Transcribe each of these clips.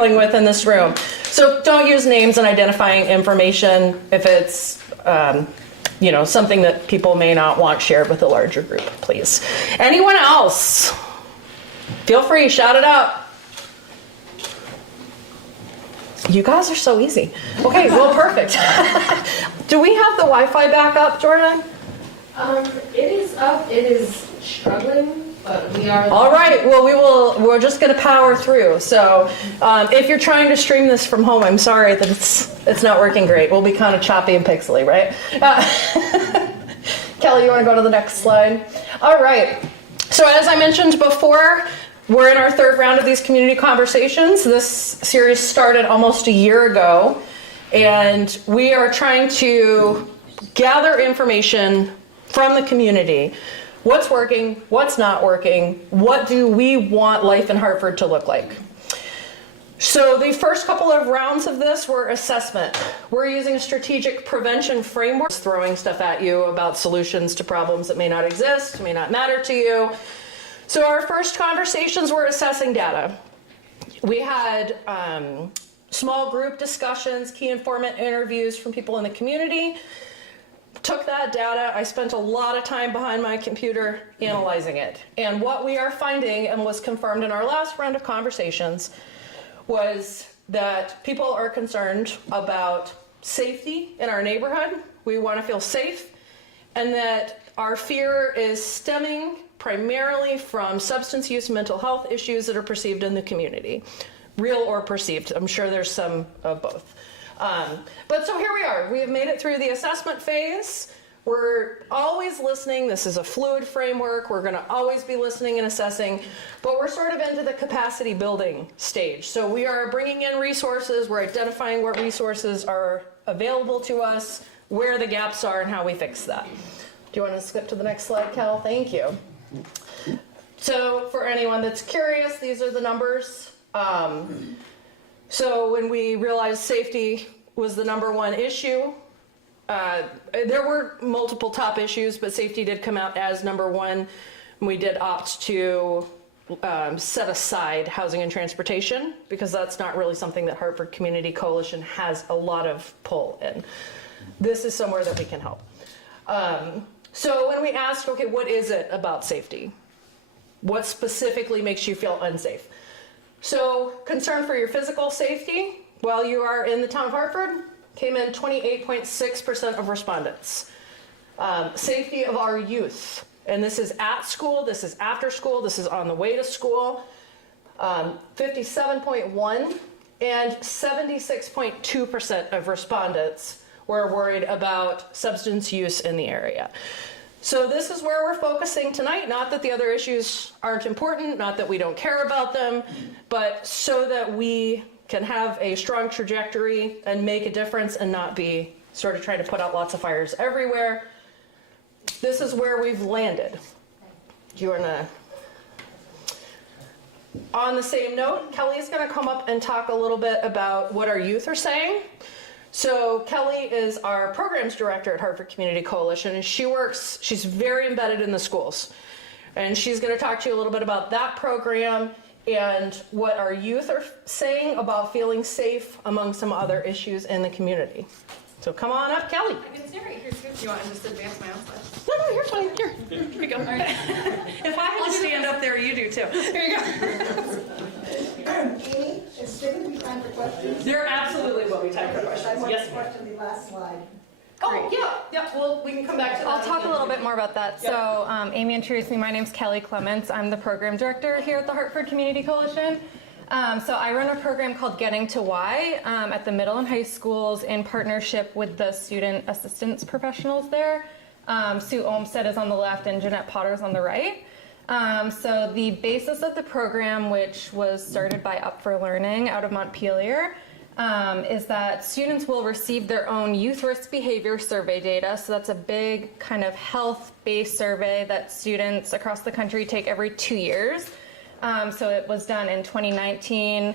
with in this room. So don't use names and identifying information if it's something that people may not want shared with a larger group, please. Anyone else? Feel free, shout it out. You guys are so easy. Okay, well, perfect. Do we have the Wi-Fi back up, Jordan? It is up. It is struggling, but we are. All right. Well, we're just going to power through. So, if you're trying to stream this from home, I'm sorry that it's not working great. We'll be kind of choppy and pixely, right? Kelly, you want to go to the next slide? All right. So, as I mentioned before, we're in our third round of these community conversations. This series started almost a year ago, and we are trying to gather information from the community. What's working, what's not working, what do we want life in Hartford to look like? So the first couple of rounds of this were assessment. We're using a strategic prevention framework, throwing stuff at you about solutions to problems that may not exist, may not matter to you. So our first conversations were assessing data. We had small group discussions, key informant interviews from people in the community. Took that data, I spent a lot of time behind my computer analyzing it. And what we are finding, and was confirmed in our last round of conversations, was that people are concerned about safety in our neighborhood. We want to feel safe, and that our fear is stemming primarily from substance use, mental health issues that are perceived in the community. Real or perceived, I'm sure there's some of both. But so here we are. We have made it through the assessment phase. We're always listening. This is a fluid framework. We're going to always be listening and assessing, but we're sort of into the capacity building stage. So we are bringing in resources. We're identifying what resources are available to us, where the gaps are, and how we fix that. Do you want to skip to the next slide, Cal? Thank you. So for anyone that's curious, these are the numbers. So when we realized safety was the number one issue, there were multiple top issues, but safety did come out as number one. We did opt to set aside housing and transportation, because that's not really something that Hartford Community Coalition has a lot of pull in. This is somewhere that we can help. So when we asked, okay, what is it about safety? What specifically makes you feel unsafe? So concern for your physical safety while you are in the town of Hartford came in 28.6% of respondents. Safety of our youth, and this is at school, this is after school, this is on the way to school, 57.1, and 76.2% of respondents were worried about substance use in the area. So this is where we're focusing tonight. Not that the other issues aren't important, not that we don't care about them, but so that we can have a strong trajectory and make a difference and not be sort of trying to put out lots of fires everywhere. This is where we've landed. Do you want to? On the same note, Kelly's going to come up and talk a little bit about what our youth are saying. So Kelly is our programs director at Hartford Community Coalition, and she's very embedded in the schools. And she's going to talk to you a little bit about that program and what our youth are saying about feeling safe among some other issues in the community. So come on up, Kelly. I can stay right here too if you want to just advance my own slide. No, you're fine. Here we go. Right. If I had to stand up there, you do too. Here you go. Amy, is there going to be time for questions? There absolutely will be time for questions. I want Yes, to ma'am. question the last slide. Oh, yeah. Well, we can come back to that. I'll talk a little bit more about that. Yep. So Amy introduced me. My name's Kelly Clements. I'm the program director here at the Hartford Community Coalition. So I run a program called Getting to Why at the middle and high schools in partnership with the student assistance professionals there. Sue Olmstead is on the left and Jeanette Potter's on the right. So the basis of the program, which was started by Up for Learning out of Montpelier, is that students will receive their own youth risk behavior survey data. So that's a big kind of health-based survey that students across the country take every 2 years. So it was done in 2019,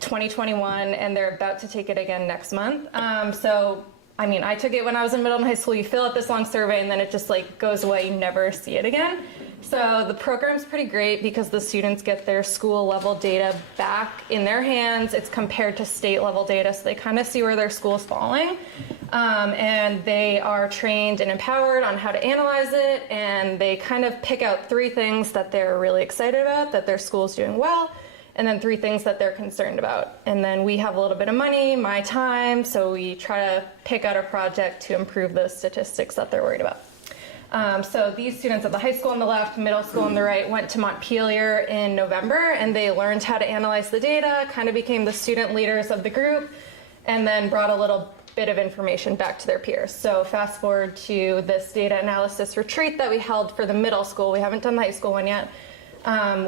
2021, and they're about to take it again next month. I took it when I was in middle and high school. You fill out this long survey and then it just like goes away. You never see it again. So the program's pretty great because the students get their school level data back in their hands. It's compared to state level data, so they kind of see where their school's falling. And they are trained and empowered on how to analyze it, and they kind of pick out 3 things that they're really excited about, that their school's doing well, and then 3 things that they're concerned about. And then we have a little bit of money, my time, so we try to pick out a project to improve those statistics that they're worried about. So these students at the high school on the left, middle school on the right, went to Montpelier in November, and they learned how to analyze the data, kind of became the student leaders of the group, and then brought a little bit of information back to their peers. So fast forward to this data analysis retreat that we held for the middle school. We haven't done the high school one yet.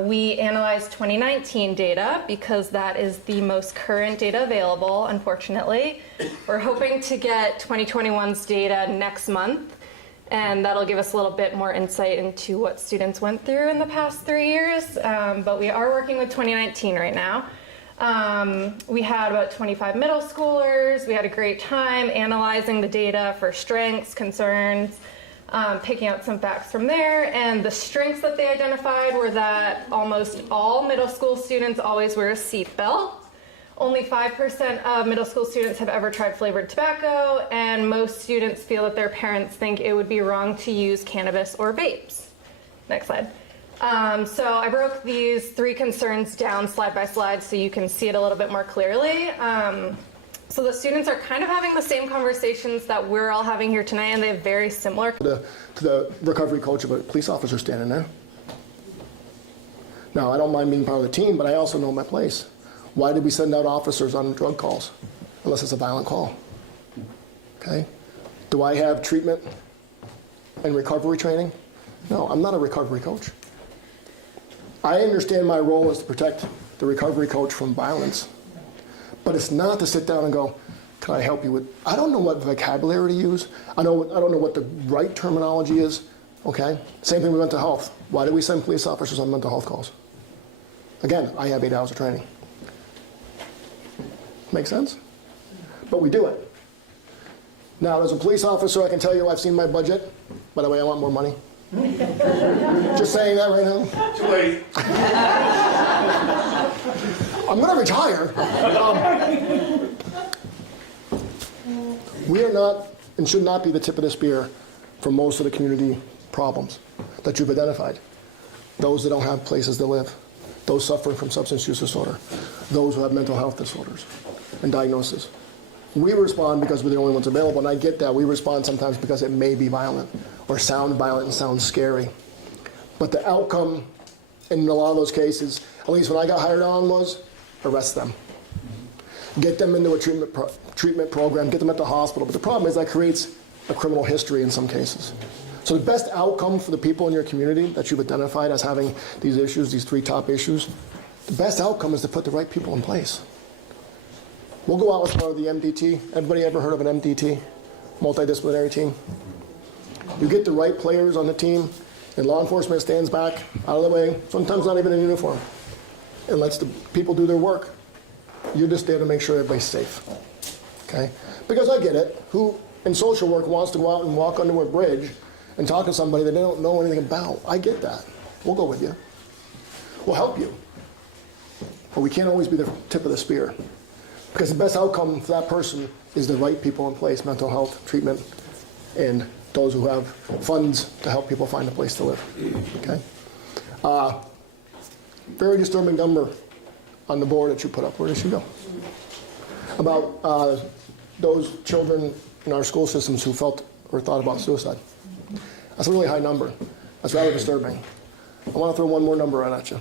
We analyzed 2019 data because that is the most current data available, unfortunately. We're hoping to get 2021's data next month, and that'll give us a little bit more insight into what students went through in the past 3 years. But we are working with 2019 right now. We had about 25 middle schoolers. We had a great time analyzing the data for strengths, concerns, picking out some facts from there. And the strengths that they identified were that almost all middle school students always wear a seatbelt. Only 5% of middle school students have ever tried flavored tobacco, and most students feel that their parents think it would be wrong to use cannabis or vapes. Next slide. So I broke these 3 concerns down slide by slide so you can see it a little bit more clearly. So the students are kind of having the same conversations that we're all having here tonight, and they have very similar. To the recovery coach of a police officer standing there. Now, I don't mind being part of the team, but I also know my place. Why did we send out officers on drug calls unless it's a violent call? Okay? Do I have treatment and recovery training? No, I'm not a recovery coach. I understand my role is to protect the recovery coach from violence, but it's not to sit down and go, can I help you with, I don't know what vocabulary to use. I don't know what the right terminology is, okay? Same thing with mental health. Why do we send police officers on mental health calls? Again, I have 8 hours of training. Make sense? But we do it. Now, as a police officer, I can tell you I've seen my budget. By the way, I want more money. Just saying that right now. Too late. I'm going to retire. We are not and should not be the tip of the spear for most of the community problems that you've identified. Those that don't have places to live, those suffering from substance use disorder, those who have mental health disorders and diagnoses. We respond because we're the only ones available, and I get that. We respond sometimes because it may be violent or sound violent and sound scary. But the outcome in a lot of those cases, at least when I got hired on, was arrest them. Get them into a treatment program, get them at the hospital. But the problem is that creates a criminal history in some cases. So the best outcome for the people in your community that you've identified as having these issues, these 3 top issues, the best outcome is to put the right people in place. We'll go out as part of the MDT. Everybody ever heard of an MDT? Multidisciplinary team. You get the right players on the team, and law enforcement stands back, out of the way, sometimes not even in uniform, and lets the people do their work. You're just there to make sure everybody's safe. Okay? Because I get it. Who in social work wants to go out and walk under a bridge and talk to somebody that they don't know anything about? I get that. We'll go with you. We'll help you. But we can't always be the tip of the spear. Because the best outcome for that person is the right people in place, mental health, treatment, and those who have funds to help people find a place to live. Okay? Very disturbing number on the board that you put up. Where did she go? About those children in our school systems who felt or thought about suicide. That's a really high number. That's rather disturbing. I want to throw one more number out at you.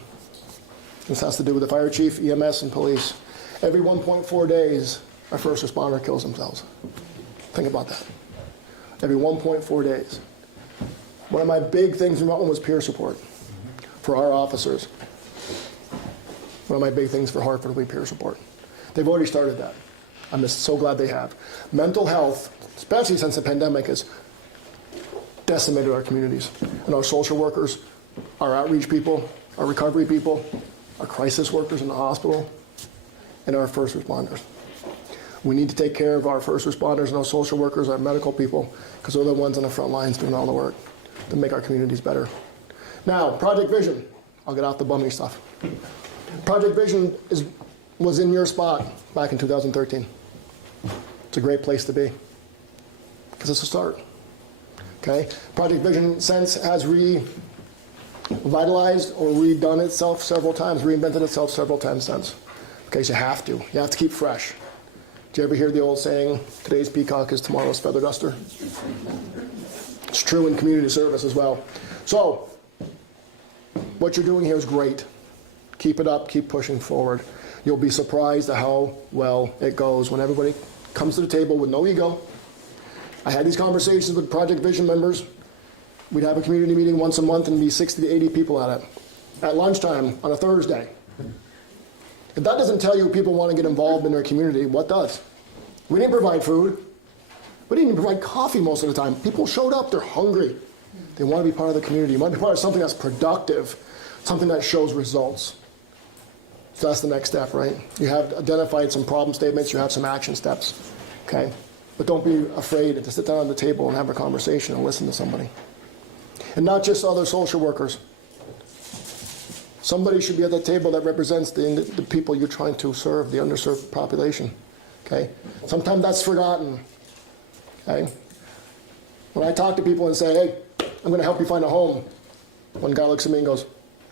This has to do with the fire chief, EMS, and police. Every 1.4 days, a first responder kills themselves. Think about that. Every 1.4 days. One of my big things in Rutland was peer support for our officers. One of my big things for Hartford will be peer support. They've already started that. I'm just so glad they have. Mental health, especially since the pandemic, has decimated our communities. And our social workers, our outreach people, our recovery people, our crisis workers in the hospital, and our first responders. We need to take care of our first responders and our social workers, our medical people, because they're the ones on the front lines doing all the work to make our communities better. Now, Project Vision. I'll get off the bummy stuff. Project Vision was in your spot back in 2013. It's a great place to be because it's a start. Okay? Project Vision since has revitalized or redone itself several times, reinvented itself several times since. Okay, so you have to. You have to keep fresh. Do you ever hear the old saying, today's peacock is tomorrow's feather duster? It's true in community service as well. So, what you're doing here is great. Keep it up, keep pushing forward. You'll be surprised at how well it goes when everybody comes to the table with no ego. I had these conversations with Project Vision members. We'd have a community meeting once a month and be 60 to 80 people at it. At lunchtime on a Thursday. If that doesn't tell you people want to get involved in their community, what does? We didn't provide food. We didn't even provide coffee most of the time. People showed up, they're hungry. They want to be part of the community. You want to be part of something that's productive, something that shows results. So that's the next step, right? You have identified some problem statements, you have some action steps, okay? But don't be afraid to sit down at the table and have a conversation and listen to somebody. And not just other social workers. Somebody should be at the table that represents the people you're trying to serve, the underserved population, okay? Sometimes that's forgotten, okay? When I talk to people and say, hey, I'm going to help you find a home, one guy looks at me and goes,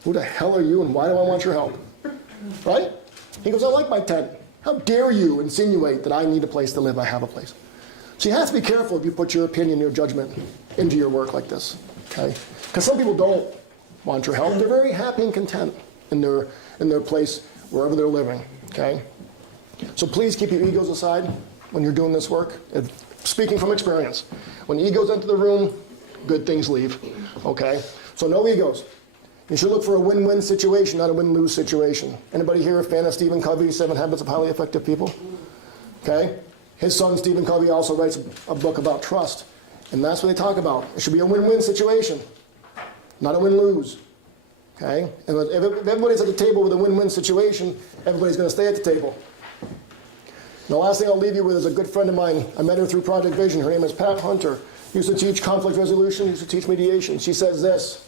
who the hell are you and why do I want your help? Right? He goes, I like my tent. How dare you insinuate that I need a place to live, I have a place. So you have to be careful if you put your opinion, your judgment into your work like this, okay? Because some people don't want your help. They're very happy and content in their place, wherever they're living, okay? So please keep your egos aside when you're doing this work. Speaking from experience, when egos enter the room, good things leave, okay? So no egos. You should look for a win-win situation, not a win-lose situation. Anybody here a fan of Stephen Covey's 7 Habits of Highly Effective People? Okay? His son, Stephen Covey, also writes a book about trust. And that's what they talk about. It should be a win-win situation, not a win-lose. Okay? And if everybody's at the table with a win-win situation, everybody's going to stay at the table. And the last thing I'll leave you with is a good friend of mine. I met her through Project Vision. Her name is Pat Hunter. Used to teach conflict resolution, used to teach mediation. She says this.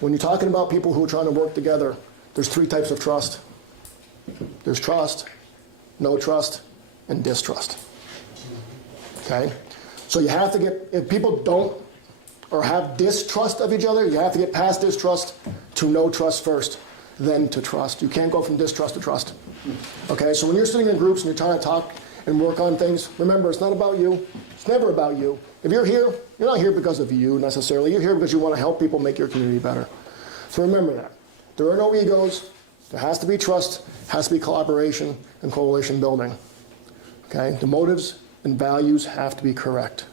When you're talking about people who are trying to work together, there's 3 types of trust. There's trust, no trust, and distrust. Okay? So you have to get, if people don't or have distrust of each other, you have to get past distrust to no trust first, then to trust. You can't go from distrust to trust. Okay? So when you're sitting in groups and you're trying to talk and work on things, remember, it's not about you. It's never about you. If you're here, you're not here because of you necessarily. You're here because you want to help people make your community better. So remember that. There are no egos. There has to be trust, has to be collaboration and coalition building. Okay? The motives and values have to be correct.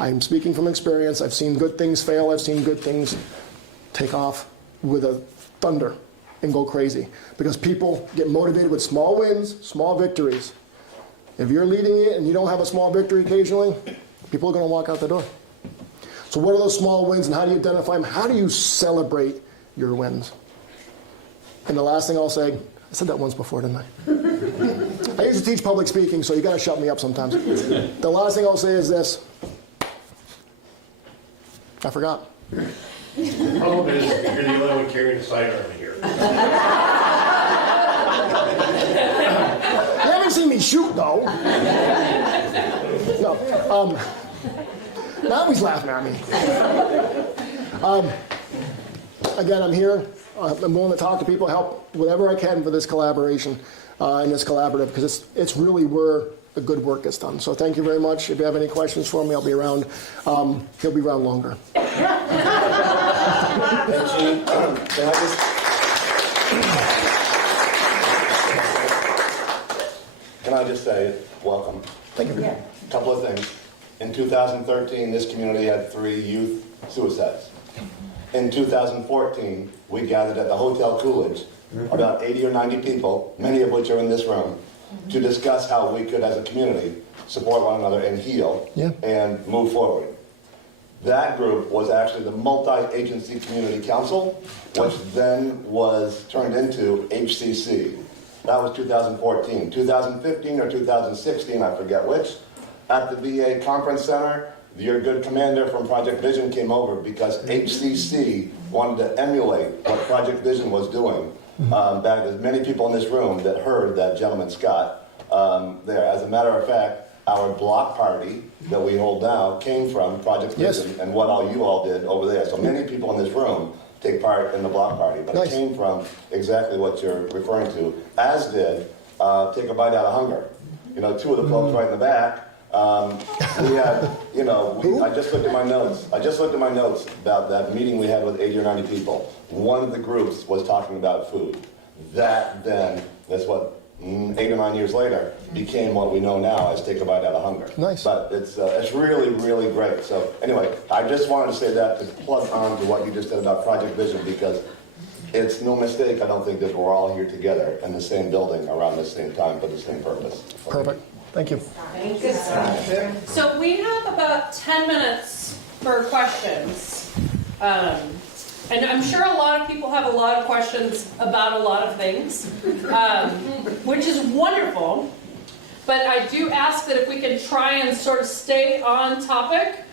I'm speaking from experience. I've seen good things fail. I've seen good things take off with a thunder and go crazy. Because people get motivated with small wins, small victories. If you're leading it and you don't have a small victory occasionally, people are going to walk out the door. So what are those small wins and how do you identify them? How do you celebrate your wins? And the last thing I'll say, I said that once before, didn't I? I used to teach public speaking, so you got to shut me up sometimes. The last thing I'll say is this. I forgot. The problem is you're the only one carrying a sidearm here. You haven't seen me shoot, though. No. Now he's laughing at me. Again, I'm here. I'm willing to talk to people, help whatever I can for this collaboration and this collaborative, because it's really where the good work gets done. So thank you very much. If you have any questions for me, I'll be around. He'll be around longer. Can I just say, welcome. Thank you. Yeah. A couple of things. In 2013, this community had 3 youth suicides. In 2014, we gathered at the Hotel Coolidge, about 80 or 90 people, many of which are in this room, to discuss how we could, as a community, support one another and heal and move forward. That group was actually the Multi-Agency Community Council, which then was turned into HCC. That was 2014. 2015 or 2016, I forget which, at the VA Conference Center, your good commander from Project Vision came over because HCC wanted to emulate what Project Vision was doing. Back, there's many people in this room that heard that gentleman Scott there. As a matter of fact, our block party that we hold now came from Project Vision and what all you all did over there. So many people in this room take part in the block party, but it came from exactly what you're referring to, as did Take a Bite Out of Hunger. You know, two of the folks right in the back. We had, you know, I just looked at my notes. I just looked at my notes about that meeting we had with 80 or 90 people. One of the groups was talking about food. That then, that's what, 8 or 9 years later, became what we know now as Take a Bite Out of Hunger. Nice. But it's really, really great. So anyway, I just wanted to say that to plug on to what you just said about Project Vision, because it's no mistake, I don't think, that we're all here together in the same building around the same time for the same purpose. Perfect. Thank you. Thank you. So we have about 10 minutes for questions. And I'm sure a lot of people have a lot of questions about a lot of things, which is wonderful. But I do ask that if we can try and sort of stay on topic.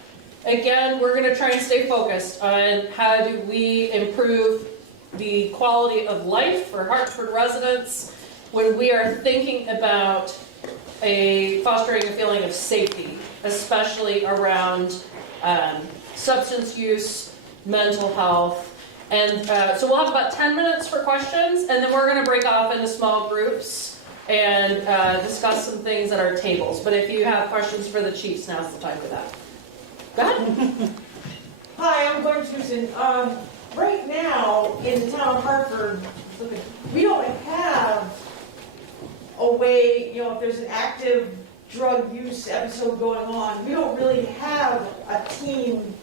Again, we're going to try and stay focused on how do we improve the quality of life for Hartford residents when we are thinking about fostering a feeling of safety, especially around substance use, mental health. And so we'll have about 10 minutes for questions, and then we're going to break off into small groups and discuss some things at our tables. But if you have questions for the chiefs, now's the time for that. Go ahead. Hi, I'm Glenn Susan. Right now, in the town of Hartford, we don't have a way, you know, if there's an active drug use episode going on, we don't really have a team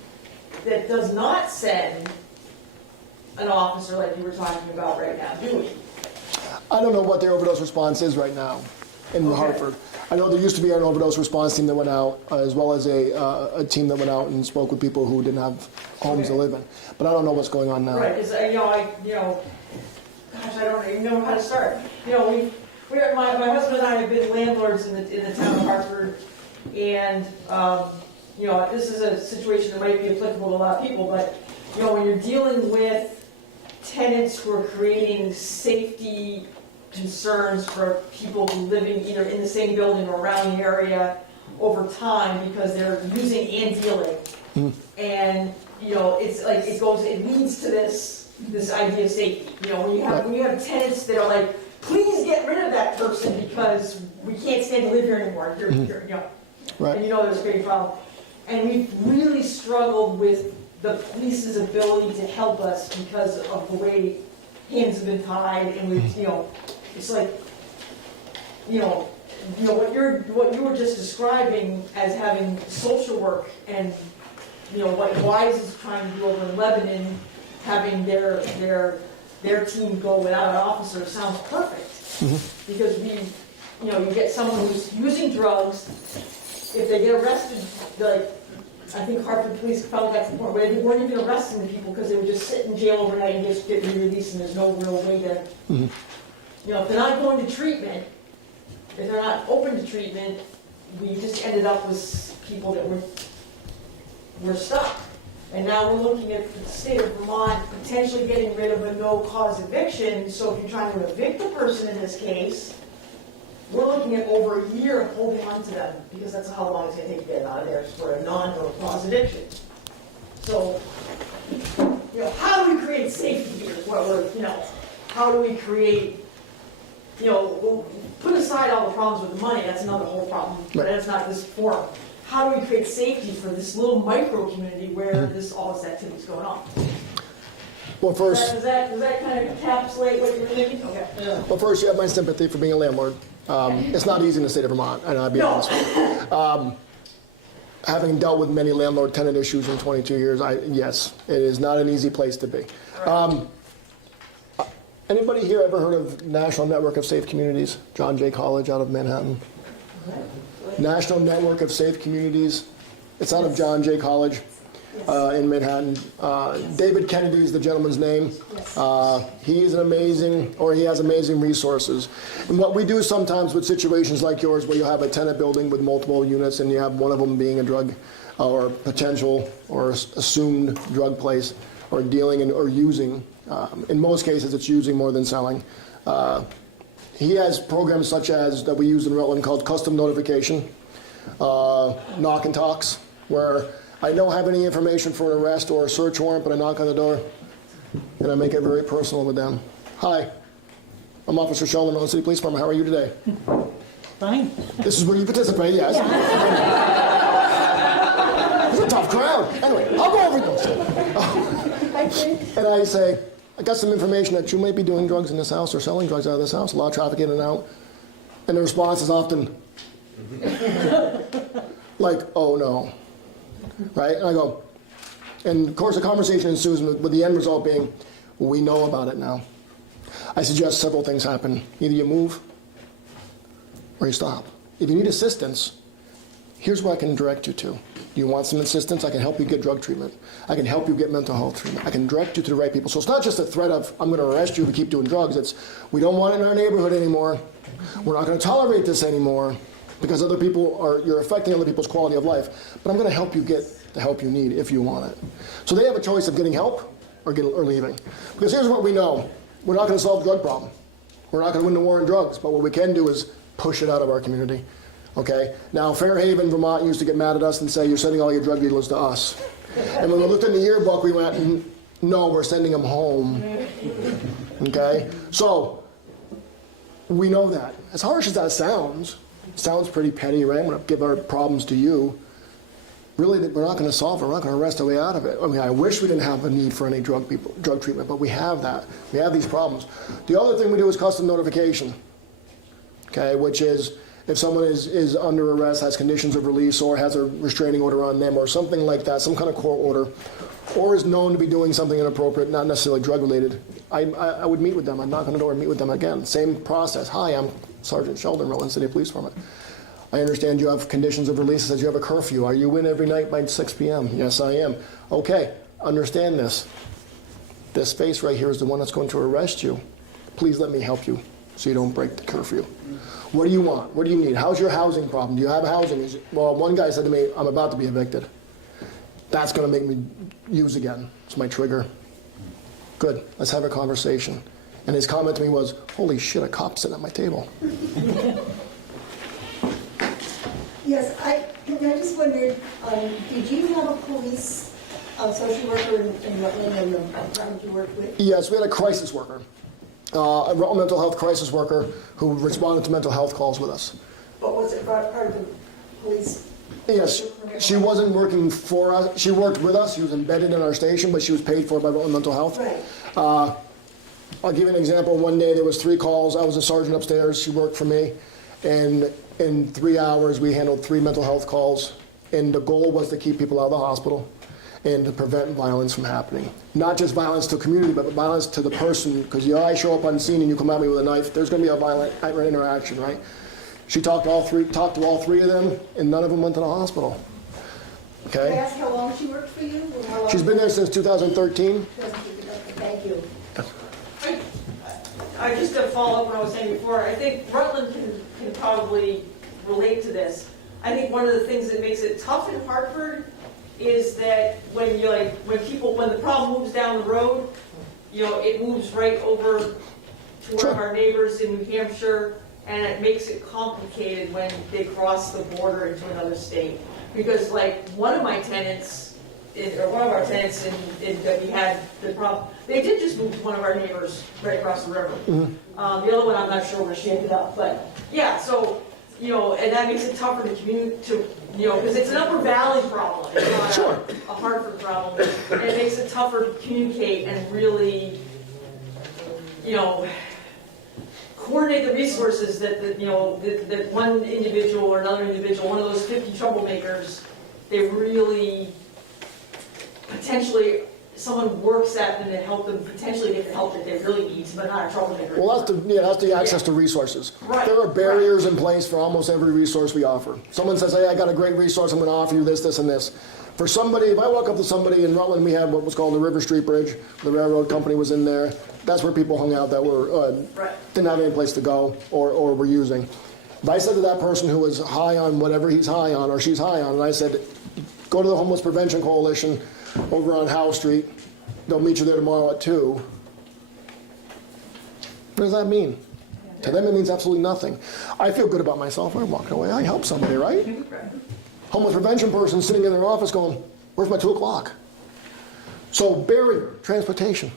that does not send an officer like you were talking about right now, do we? I don't know what their overdose response is right now in Hartford. I know there used to be an overdose response team that went out, as well as a team that went out and spoke with people who didn't have homes to live in. But I don't know what's going on now. Right, because, gosh, I don't even know how to start. You know, my husband and I have been landlords in the town of Hartford, and this is a situation that might be applicable to a lot of people, but when you're dealing with tenants who are creating safety concerns for people living either in the same building or around the area over time because they're using and dealing, and it's like it leads to this idea of safety. When you have tenants that are like, please get rid of that person because we can't stand to live here anymore. Right. And there's a great problem. And we've really struggled with the police's ability to help us because of the way hands have been tied, and it's like, what you were just describing as having social work, and what Wise is trying to do over in Lebanon, having their team go without an officer sounds perfect. Because you get someone who's using drugs. If they get arrested, I think Hartford police felt got to the point where they weren't even arresting the people because they would just sit in jail overnight and just get released, and there's no real way to, if they're not going to treatment, if they're not open to treatment, we just ended up with people that were stuck. And now we're looking at the state of Vermont potentially getting rid of a no-cause eviction. So if you're trying to evict the person in this case, we're looking at over a year of holding on to them because that's how long it's going to take to get them out of there for a non-no-cause eviction. So, how do we create safety here? How do we create, put aside all the problems with the money, that's another whole problem, but that's not this forum. How do we create safety for this little micro community where all this activity is going on? Well, first, Does that kind of encapsulate what you were thinking? Okay. yeah. Well, first, you have my sympathy for being a landlord. It's not easy in the state of Vermont, and I'll be honest with you. Having dealt with many landlord-tenant issues in 22 years, yes, it is not an easy place to be. Anybody here ever heard of National Network of Safe Communities? John Jay College out of Manhattan. National Network of Safe Communities. It's out of John Jay College. in Manhattan. David Kennedy is the gentleman's name. He is he has amazing resources. And what we do sometimes with situations like yours, where you have a tenant building with multiple units and you have one of them being a drug or potential or assumed drug place or dealing or using, in most cases it's using more than selling. He has programs such as that we use in Rutland called custom notification, knock and talks, where I don't have any information for an arrest or a search warrant, but I knock on the door and I make it very personal with them. Hi, I'm Officer Sheldon, Rutland City Police Department. How are you today? Fine. This is where you participate, yes. It's a tough crowd. Anyway, I'll go over those. And I say, I got some information that you might be doing drugs in this house or selling drugs out of this house, a lot of traffic in and out. And the response is often like, oh no, right? And I go, and of course the conversation ensues with the end result being, we know about it now. I suggest several things happen. Either you move or you stop. If you need assistance, here's what I can direct you to. You want some assistance? I can help you get drug treatment. I can help you get mental health treatment. I can direct you to the right people. So it's not just a threat of, I'm going to arrest you if you keep doing drugs. It's, we don't want it in our neighborhood anymore. We're not going to tolerate this anymore because you're affecting other people's quality of life. But I'm going to help you get the help you need if you want it. So they have a choice of getting help or leaving. Because here's what we know. We're not going to solve the drug problem. We're not going to win the war on drugs. But what we can do is push it out of our community. Okay? Now, Fairhaven, Vermont used to get mad at us and say, you're sending all your drug dealers to us. And when we looked in the yearbook, we went, no, we're sending them home. Okay? So, we know that. As harsh as that sounds pretty petty, right? I'm going to give our problems to you. Really, we're not going to solve it. We're not going to arrest our way out of it. I mean, I wish we didn't have a need for any drug treatment, but we have that. We have these problems. The other thing we do is custom notification, okay, which is if someone is under arrest, has conditions of release, or has a restraining order on them, or something like that, some kind of court order, or is known to be doing something inappropriate, not necessarily drug-related, I would meet with them. I'd knock on the door and meet with them again. Same process. Hi, I'm Sergeant Sheldon, Rutland City Police Department. I understand you have conditions of release, says you have a curfew. Are you in every night by 6 p.m.? Yes, I am. Okay, understand this. This space right here is the one that's going to arrest you. Please let me help you so you don't break the curfew. What do you want? What do you need? How's your housing problem? Do you have housing? Well, one guy said to me, I'm about to be evicted. That's going to make me use again. It's my trigger. Good, let's have a conversation. And his comment to me was, holy shit, a cop's sitting at my table. Yes, I just wondered, did you have a police social worker in Rutland and the department you worked with? Yes, we had a crisis worker, a mental health crisis worker who responded to mental health calls with us. But was it part of the police? Yes, she wasn't working for us. She worked with us. She was embedded in our station, but she was paid for by Rutland Mental Health. Right. I'll give you an example. One day there was 3 calls. I was a sergeant upstairs. She worked for me. And in 3 hours, we handled 3 mental health calls. And the goal was to keep people out of the hospital and to prevent violence from happening. Not just violence to the community, but violence to the person. Because I show up on scene and you come at me with a knife, there's going to be a violent interaction, right? She talked to all three of them, and none of them went to the hospital. Can I Okay? ask how long she worked for you? Or how long She's been there since 2013. Thank you. I just to follow up what I was saying before, I think Rutland can probably relate to this. I think one of the things that makes it tough in Hartford is that when the problem moves down the road, it moves right over to one of our neighbors in New Hampshire, and it makes it complicated when they cross the border into another state. Because one of our tenants that we had the problem, they did just move to one of our neighbors right across the river. Mm-hmm. The other one, I'm not sure where she ended up, but yeah, so, and that makes it tougher to communicate to, because it's an Upper Valley problem. It's not a Hartford problem. And it makes it tougher to communicate and really, coordinate the resources that one individual or another individual, one of those 50 troublemakers, they really potentially someone works at them to help them potentially get the help that they really need, so they're not in trouble. Well, that's the access to resources. Right, There are barriers in place for almost every resource we offer. Someone says, hey, I got a great resource, I'm going to offer you this, this, and this. For somebody, if I walk up to somebody in Rutland, we had what was called the River Street Bridge. The railroad company was in there. That's where people hung out that were didn't have any place to go or were using. If I said to that person who was high on whatever he's high on or she's high on, and I said, go to the Homeless Prevention Coalition over on Howe Street, they'll meet you there tomorrow at 2. What does that mean? To them, it means absolutely nothing. I feel good about myself. I'm walking away. I helped somebody, right? Homeless prevention person sitting in their office going, where's my 2 o'clock? So barrier, transportation.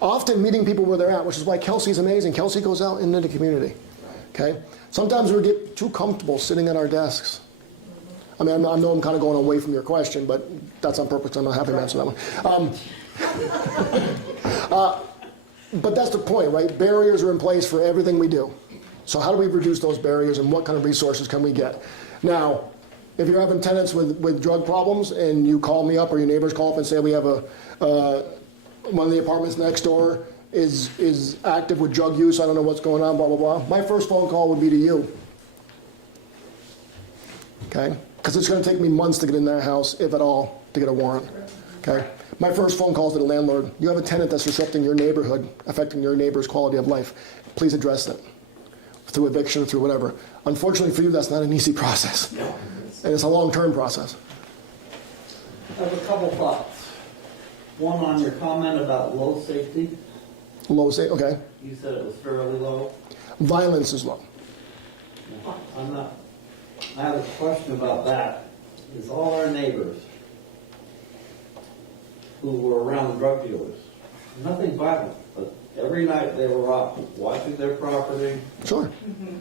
Often meeting people where they're at, which is why Kelsey's amazing. Kelsey goes out into the community. Okay? Sometimes we get too comfortable sitting at our desks. I mean, I know I'm kind of going away from your question, but that's on purpose. I'm not happy to answer that one. But that's the point, right? Barriers are in place for everything we do. So how do we reduce those barriers, and what kind of resources can we get? Now, if you're having tenants with drug problems and you call me up or your neighbors call up and say we have one of the apartments next door is active with drug use, I don't know what's going on, blah, blah, blah. My first phone call would be to you. Okay? Because it's going to take me months to get in that house, if at all, to get a warrant. Okay? My first phone call is to the landlord. You have a tenant that's disrupting your neighborhood, affecting your neighbor's quality of life. Please address it. Through eviction, through whatever. Unfortunately for you, that's not an easy process. And it's a long-term process. I have a couple thoughts. One on your comment about low safety. Low safety, okay. You said it was fairly low. Violence is low. I have a question about that. Is all our neighbors who were around the drug dealers, nothing violent, but every night they were out watching their property, Sure.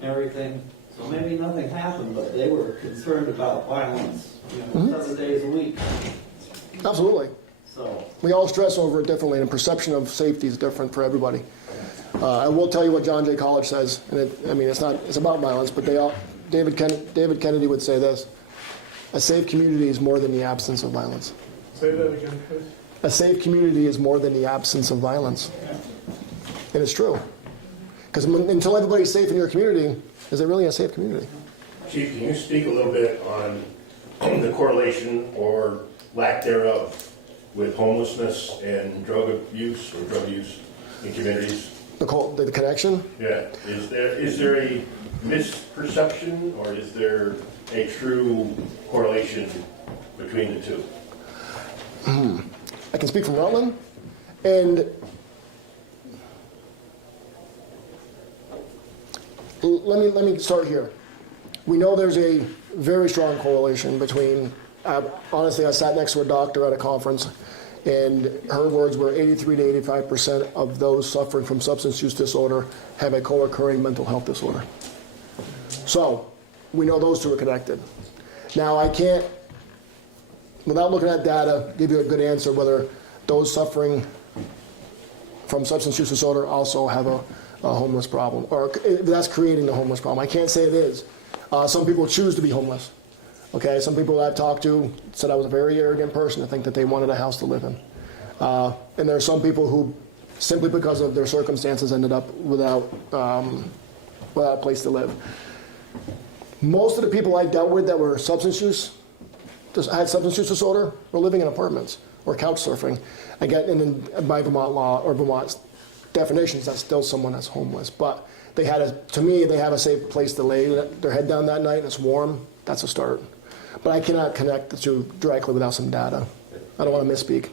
everything. So maybe nothing happened, but they were concerned about violence, 7 days a week. Absolutely. So We all stress over it differently, and perception of safety is different for everybody. I will tell you what John Jay College says, and it's about violence, but David Kennedy would say this: a safe community is more than the absence of violence. Say that again, please. A safe community is more than the absence of violence. And it's true. Because until everybody's safe in your community, is it really a safe community? Chief, can you speak a little bit on the correlation or lack thereof with homelessness and drug abuse or drug use in communities? The connection? Yeah. Is there a misperception, or is there a true correlation between the two? I can speak from Rutland, and let me start here. We know there's a very strong correlation between, honestly, I sat next to a doctor at a conference, and her words were 83 to 85% of those suffering from substance use disorder have a co-occurring mental health disorder. So, we know those two are connected. Now, I can't, without looking at data, give you a good answer whether those suffering from substance use disorder also have a homeless problem, or that's creating the homeless problem. I can't say it is. Some people choose to be homeless. Okay, some people I've talked to said I was a very arrogant person to think that they wanted a house to live in. And there are some people who, simply because of their circumstances, ended up without a place to live. Most of the people I dealt with that were had substance use disorder were living in apartments or couch surfing. By Vermont law or Vermont's definitions, that's still someone that's homeless. But they have a safe place to lay their head down that night and it's warm. That's a start. But I cannot connect the two directly without some data. I don't want to misspeak.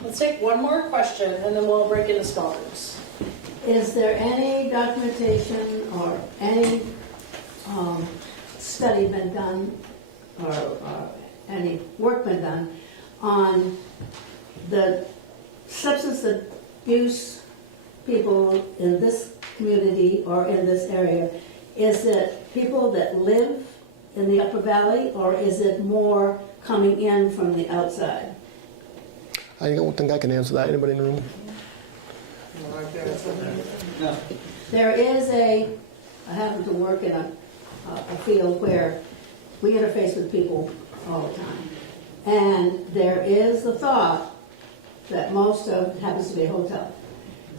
Let's take one more question, and then we'll break into small groups. Is there any documentation or any study been done or any work been done on the substance abuse people in this community or in this area? Is it people that live in the Upper Valley, or is it more coming in from the outside? I don't think I can answer that. Anybody in the room? no. There is I happen to work in a field where we interface with people all the time. And there is the thought that most of happens to be a hotel.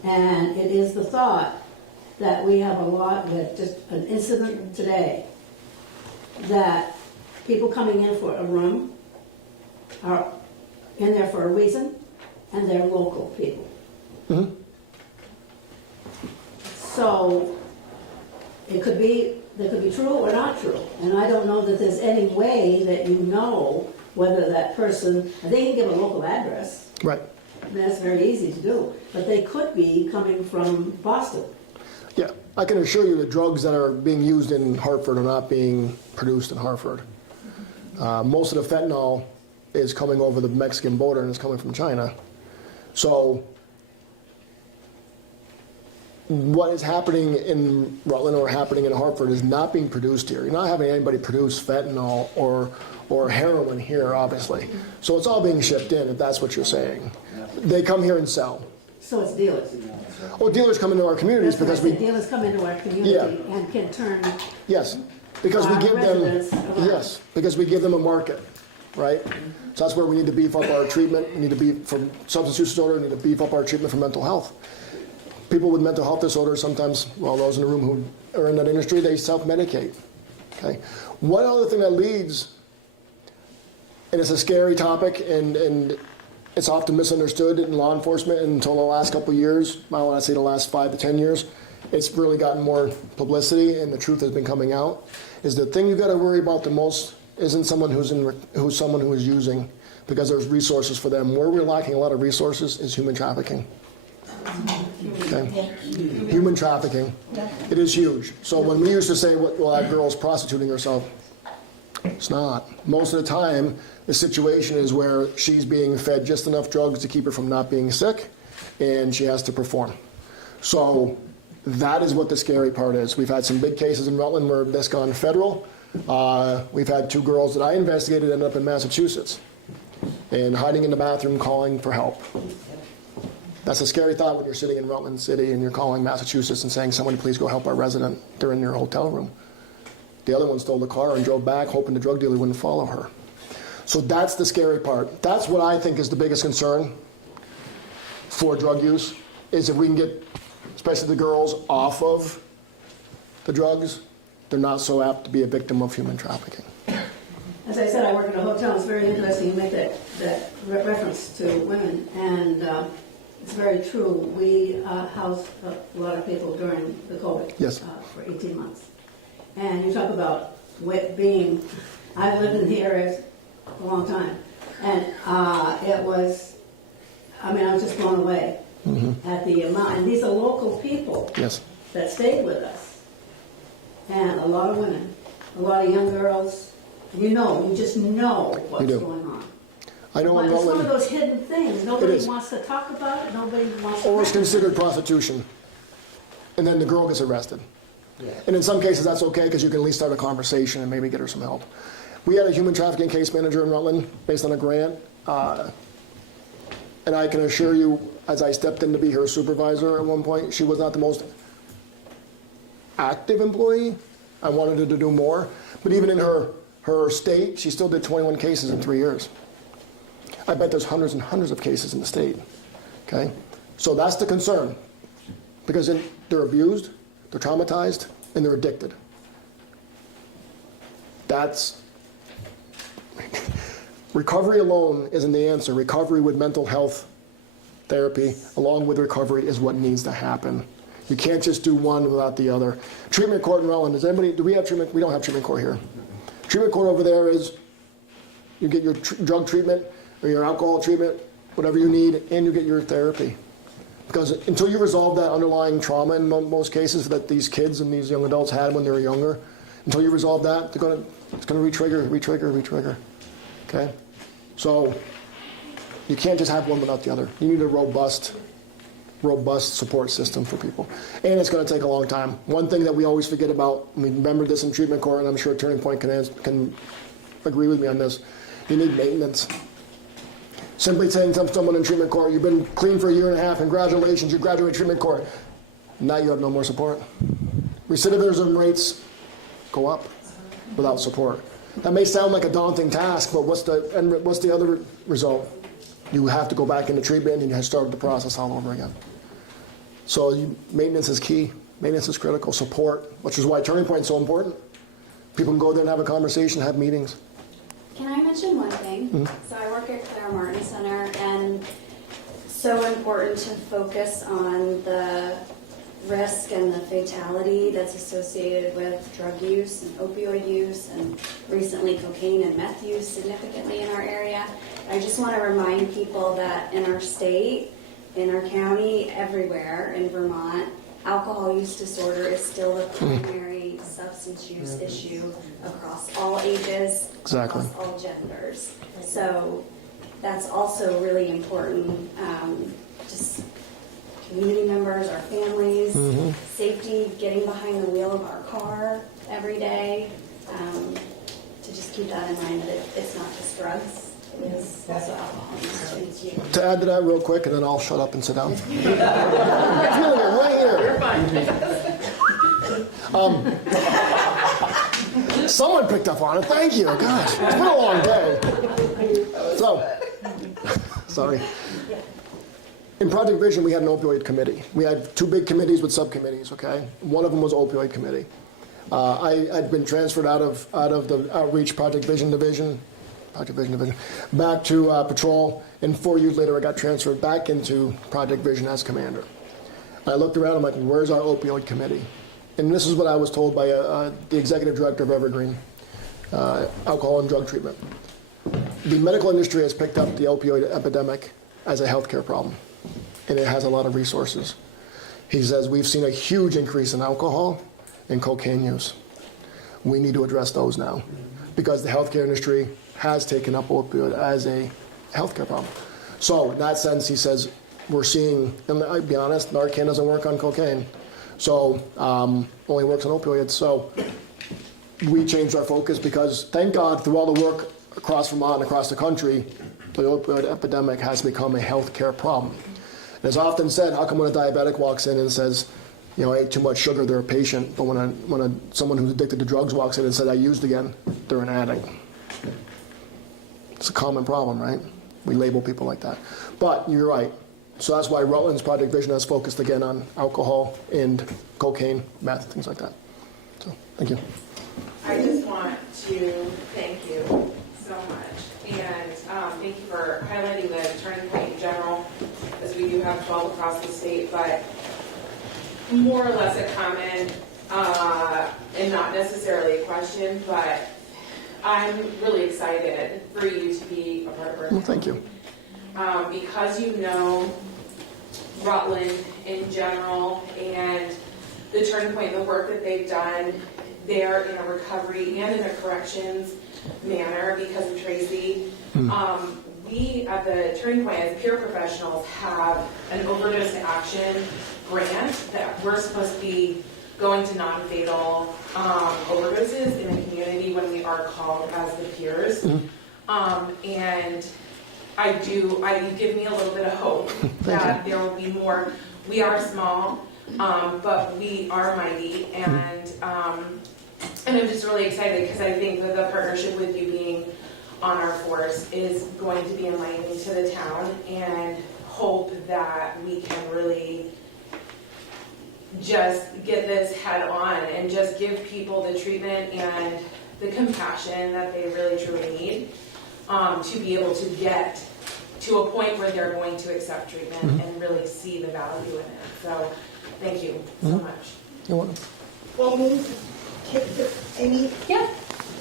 And it is the thought that we have a lot, with just an incident today, that people coming in for a room are in there for a reason, and they're local people. Mhm. So it could be, that could be true or not true. And I don't know that there's any way that you know whether that person, they can give a local address. Right. That's very easy to do. But they could be coming from Boston. Yeah, I can assure you the drugs that are being used in Hartford are not being produced in Hartford. Most of the fentanyl is coming over the Mexican border and is coming from China. So what is happening in Rutland or happening in Hartford is not being produced here. You're not having anybody produce fentanyl or heroin here, obviously. So it's all being shipped in, if that's what you're saying. They come here and sell. So it's dealers. Well, dealers come into our communities That's what I because we... said, dealers come into our community Yeah. and can turn, Yes, because we Our give them, residents around. yes, because we give them a market, right? So that's where we need to beef up our treatment, we need to beef, for substance use disorder, we need to beef up our treatment for mental health. People with mental health disorders sometimes, well, those in the room who are in that industry, they self-medicate, okay? One other thing that leads, and it's a scary topic, and it's often misunderstood in law enforcement until the last couple of years, I want to say the last 5 to 10 years, it's really gotten more publicity and the truth has been coming out, is the thing you got to worry about the most isn't someone who's someone who is using, because there's resources for them. Where we're lacking a lot of resources is human trafficking. Okay? Human trafficking. It is huge. So when we used to say, well, that girl's prostituting herself, it's not. Most of the time, the situation is where she's being fed just enough drugs to keep her from not being sick, and she has to perform. So that is what the scary part is. We've had some big cases in Rutland where this gone federal. We've had 2 girls that I investigated end up in Massachusetts and hiding in the bathroom calling for help. That's a scary thought when you're sitting in Rutland City and you're calling Massachusetts and saying, somebody please go help our resident. They're in your hotel room. The other one stole the car and drove back hoping the drug dealer wouldn't follow her. So that's the scary part. That's what I think is the biggest concern for drug use, is if we can get, especially the girls, off of the drugs, they're not so apt to be a victim of human trafficking. as I said, I work in a hotel. It's very interesting you make that reference to women. And it's very true. We housed a lot of people during the COVID Yes. For 18 months. And you talk about being, I've lived in the area a long time. And it was, I mean, I was just blown away at the amount. And these are local people Yes. that stayed with us. And a lot of women, a lot of young girls. You just know what's do. going on. I know But in it's one of Rutland, those hidden things. It Nobody is. wants to talk about it. Nobody wants to. or it's recognize considered prostitution, and then the girl gets arrested. And in some cases, that's okay, because you can at least start a conversation and maybe get her some help. We had a human trafficking case manager in Rutland based on a grant, and I can assure you, as I stepped in to be her supervisor at one point, she was not the most active employee. I wanted her to do more, but even in her state, she still did 21 cases in 3 years. I bet there's hundreds and hundreds of cases in the state, okay? So that's the concern, because they're abused, they're traumatized, and they're addicted. That's, recovery alone isn't the answer. Recovery with mental health therapy, along with recovery, is what needs to happen. You can't just do one without the other. Treatment court in Rutland, do we have treatment? We don't have treatment court here. Treatment court over there is, you get your drug treatment, or your alcohol treatment, whatever you need, and you get your therapy. Because until you resolve that underlying trauma in most cases that these kids and these young adults had when they were younger, until you resolve that, it's going to re-trigger. Okay? So you can't just have one without the other. You need a robust support system for people. And it's going to take a long time. One thing that we always forget about, we remember this in treatment court, and I'm sure Turning Point can agree with me on this, you need maintenance. Simply saying to someone in treatment court, you've been clean for a year and a half, congratulations, you graduated treatment court. Now you have no more support. Recidivism rates go up without support. That may sound like a daunting task, but what's the other result? You have to go back into treatment and you have started the process all over again. So maintenance is key. Maintenance is critical. Support, which is why Turning Point is so important. People can go there and have a conversation, have meetings. Can I mention one thing? So I work at Claire Martin Center, and so important to focus on the risk and the fatality that's associated with drug use and opioid use, and recently cocaine and meth use significantly in our area. I just want to remind people that in our state, in our county, everywhere in Vermont, alcohol use disorder is still the primary substance use issue across all ages, Exactly. across all genders. So that's also really important. Just community members, our families, safety, getting behind the wheel of our car every day, to just keep that in mind that it's not just drugs. It is also alcohol use too. To add to that real quick, and then I'll shut up and sit down. I'm feeling it right here. You're fine. Someone picked up on it. Thank you. Gosh, it's been a long day. So, sorry. In Project Vision, we had an opioid committee. We had 2 big committees with subcommittees, okay? One of them was opioid committee. I'd been transferred out of the Outreach Project Vision Division, back to Patrol, and 4 years later I got transferred back into Project Vision as commander. I looked around, I'm like, where's our opioid committee? And this is what I was told by the executive director of Evergreen, Alcohol and Drug Treatment. The medical industry has picked up the opioid epidemic as a healthcare problem, and it has a lot of resources. He says, we've seen a huge increase in alcohol and cocaine use. We need to address those now, because the healthcare industry has taken up opioid as a healthcare problem. So in that sense, he says, we're seeing, and I'll be honest, Narcan doesn't work on cocaine, so only works on opioids. So we changed our focus because, thank God, through all the work across Vermont and across the country, the opioid epidemic has become a healthcare problem. And it's often said, how come when a diabetic walks in and says, you know, I ate too much sugar, they're a patient, but when someone who's addicted to drugs walks in and says, I used again, they're an addict. It's a common problem, right? We label people like that. But you're right. So that's why Rutland's Project Vision has focused again on alcohol and cocaine, meth, things like that. So, thank you. I just want to thank you so much. And thank you for highlighting the Turning Point in general, as we do have 12 across the state, but more or less a comment, and not necessarily a question, but I'm really excited for you to be a part of our Well, thank you. because you know Rutland in general and the Turning Point, the work that they've done there in a recovery and in a corrections manner because of Tracy. We at the Turning Point as peer professionals have an overdose action grant that we're supposed to be going to non-fatal overdoses in the community when we are called as the peers. And you give me a little bit of hope that there will be more. We are small, but we are mighty, and I'm just really excited because I think that the partnership with you being on our force is going to be enlightening to the town, and hope that we can really just get this head on and just give people the treatment and the compassion that they really truly need to be able to get to a point where they're going to accept treatment and really see the value in it. So thank you so much. You're welcome. Amy, Yeah.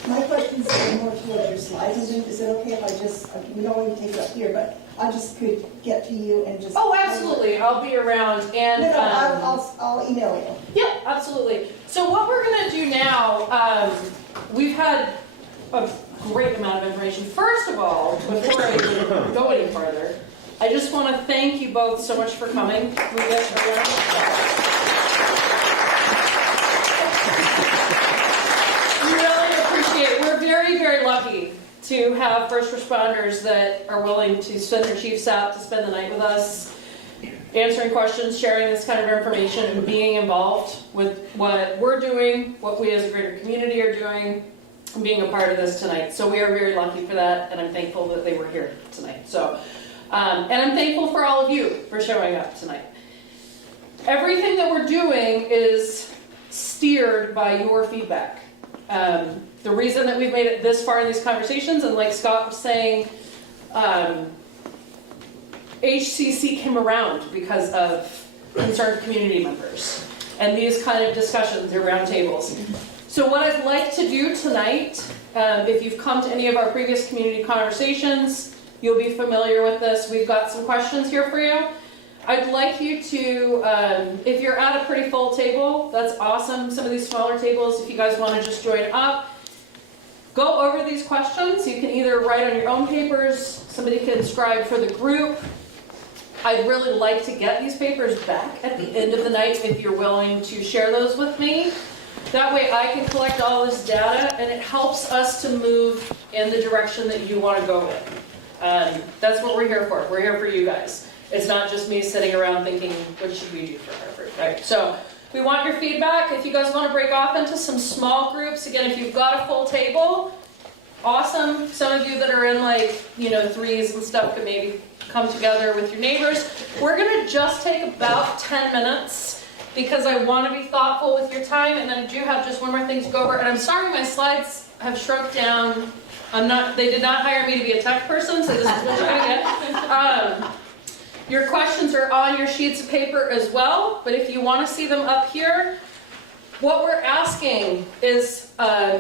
my questions are more towards your slides. Is it okay if I just, we don't want to take it up here, but I just could get to you and just... Oh, absolutely. I'll be around. And No, I'll email you. yeah, absolutely. So what we're going to do now, we've had a great amount of information. First of all, before I even go any further, I just want to thank you both so much for coming. We're very, very lucky to have first responders that are willing to send their chiefs out to spend the night with us, answering questions, sharing this kind of information, and being involved with what we're doing, what we as a greater community are doing, and being a part of this tonight. So we are very lucky for that, and I'm thankful that they were here tonight. So And I'm thankful for all of you for showing up tonight. Everything that we're doing is steered by your feedback. The reason that we've made it this far in these conversations, and like Scott was saying, HCC came around because of concerned community members and these kind of discussions or roundtables. So what I'd like to do tonight, if you've come to any of our previous community conversations, you'll be familiar with this. We've got some questions here for you. I'd like you to, if you're at a pretty full table, that's awesome. Some of these smaller tables, if you guys want to just join up, go over these questions. You can either write on your own papers, somebody can scribe for the group. I'd really like to get these papers back at the end of the night if you're willing to share those with me. That way I can collect all this data and it helps us to move in the direction that you want to go with. That's what we're here for. We're here for you guys. It's not just me sitting around thinking, what should we do for Hartford, right? So we want your feedback. If you guys want to break off into some small groups, again, if you've got a full table, awesome. Some of you that are in like, threes and stuff could maybe come together with your neighbors. We're going to just take about 10 minutes because I want to be thoughtful with your time, and then I do have just one more thing to go over. And I'm sorry my slides have shrunk down. They did not hire me to be a tech person, so this is what you're going to get. Your questions are on your sheets of paper as well, but if you want to see them up here, what we're asking is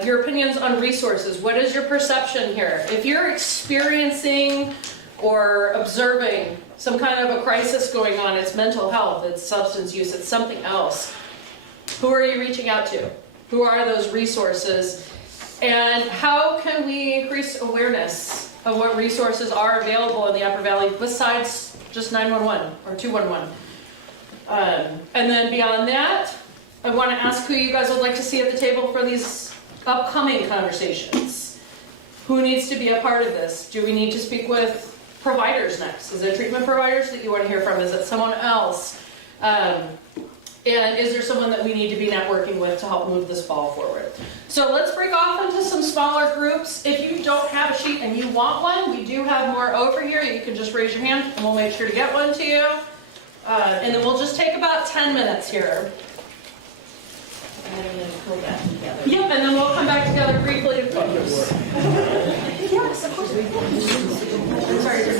your opinions on resources. What is your perception here? If you're experiencing or observing some kind of a crisis going on, it's mental health, it's substance use, it's something else, who are you reaching out to? Who are those resources? And how can we increase awareness of what resources are available in the Upper Valley besides just 911 or 211? And then beyond that, I want to ask who you guys would like to see at the table for these upcoming conversations. Who needs to be a part of this? Do we need to speak with providers next? Is it treatment providers that you want to hear from? Is it someone else? And is there someone that we need to be networking with to help move this ball forward? So let's break off into some smaller groups. If you don't have a sheet and you want one, we do have more over here. You can just raise your hand and we'll make sure to get one to you. And then we'll just take about 10 minutes here. And then pull that together. Yep, and then we'll come back together briefly to focus. Yes, of course. I'm sorry for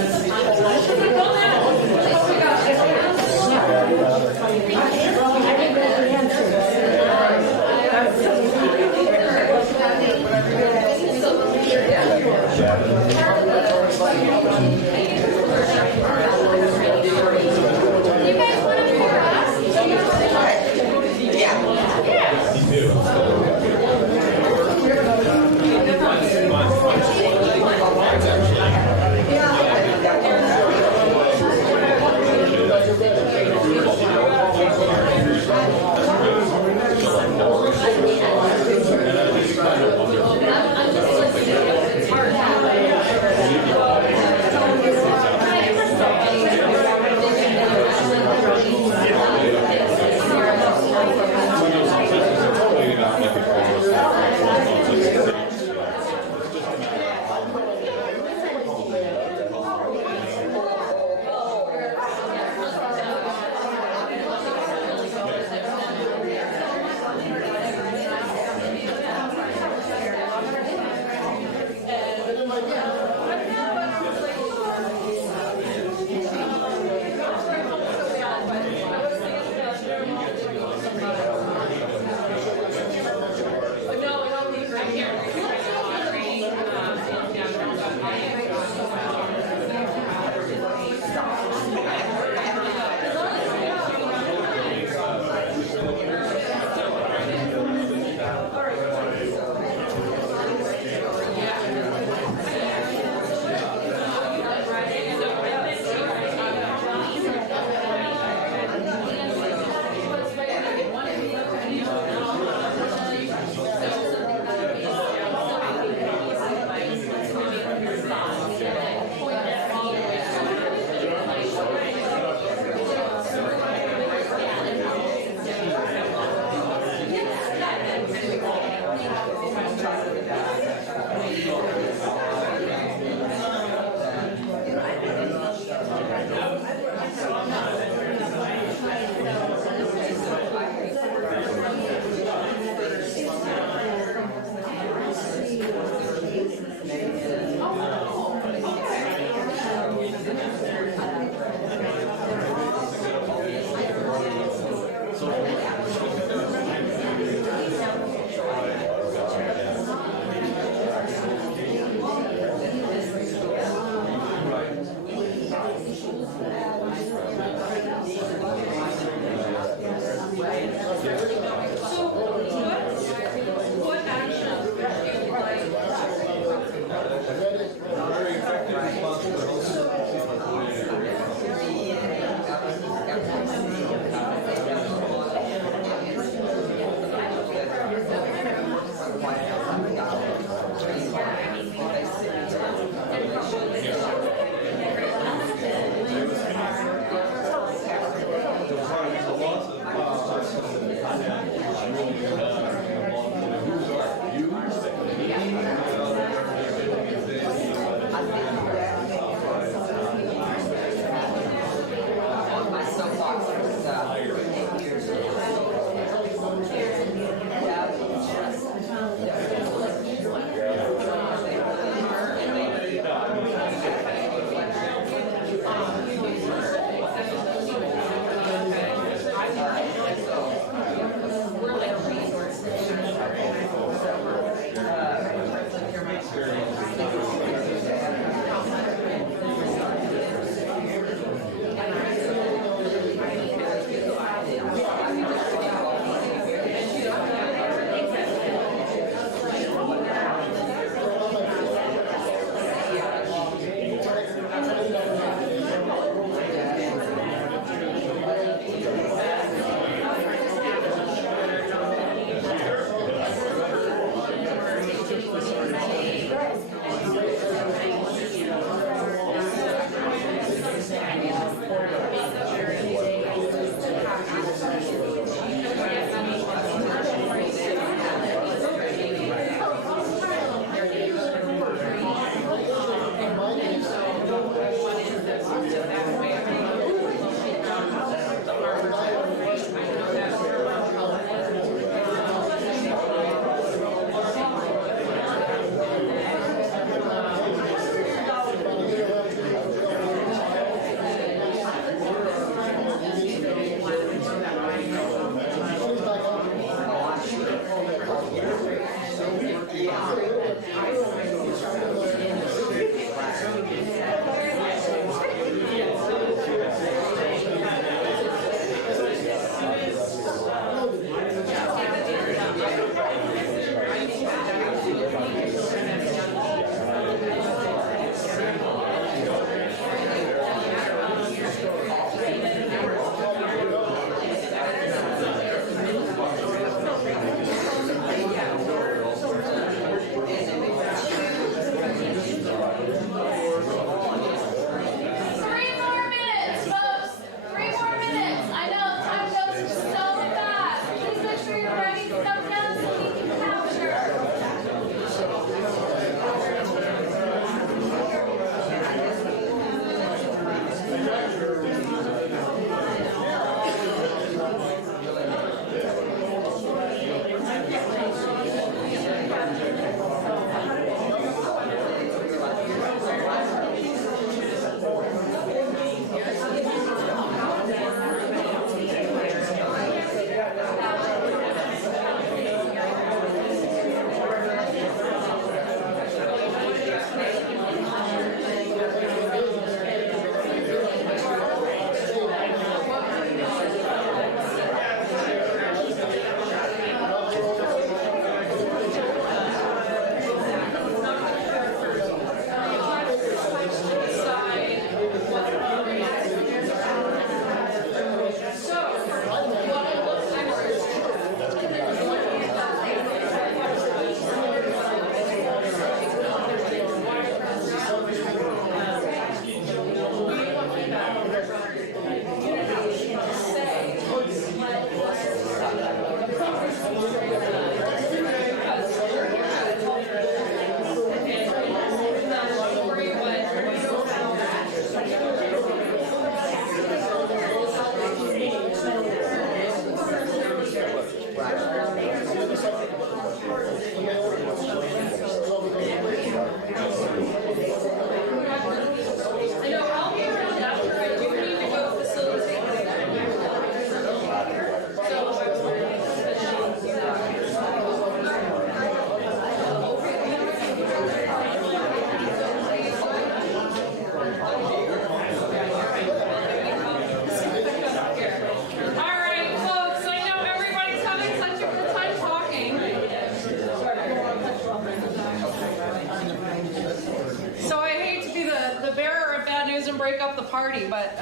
break up the party, but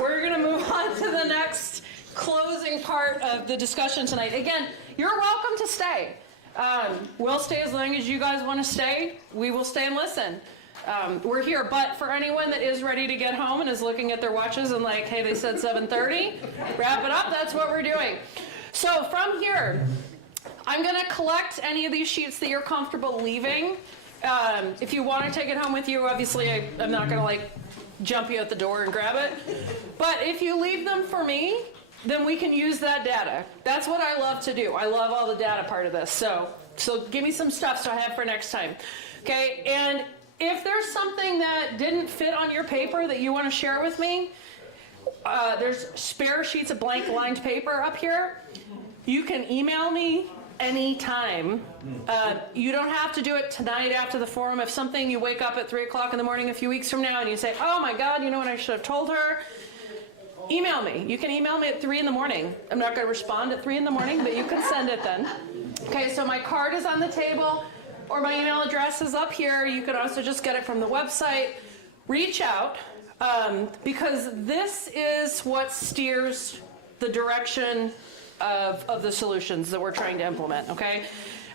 we're going to move on to the next closing part of the discussion tonight. Again, you're welcome to stay. We'll stay as long as you guys want to stay. We will stay and listen. We're here, but for anyone that is ready to get home and is looking at their watches and like, hey, they said 7:30, wrap it up, that's what we're doing. So from here, I'm going to collect any of these sheets that you're comfortable leaving. If you want to take it home with you, obviously I'm not going to like jump you at the door and grab it. But if you leave them for me, then we can use that data. That's what I love to do. I love all the data part of this. So give me some stuff so I have for next time. Okay, and if there's something that didn't fit on your paper that you want to share with me, there's spare sheets of blank lined paper up here. You can email me anytime. You don't have to do it tonight after the forum. If something you wake up at 3 o'clock in the morning a few weeks from now and you say, oh my God, you know what I should have told her? Email me. You can email me at 3 in the morning. I'm not going to respond at 3 in the morning, but you can send it then. Okay, so my card is on the table or my email address is up here. You could also just get it from the website. Reach out because this is what steers the direction of the solutions that we're trying to implement, okay?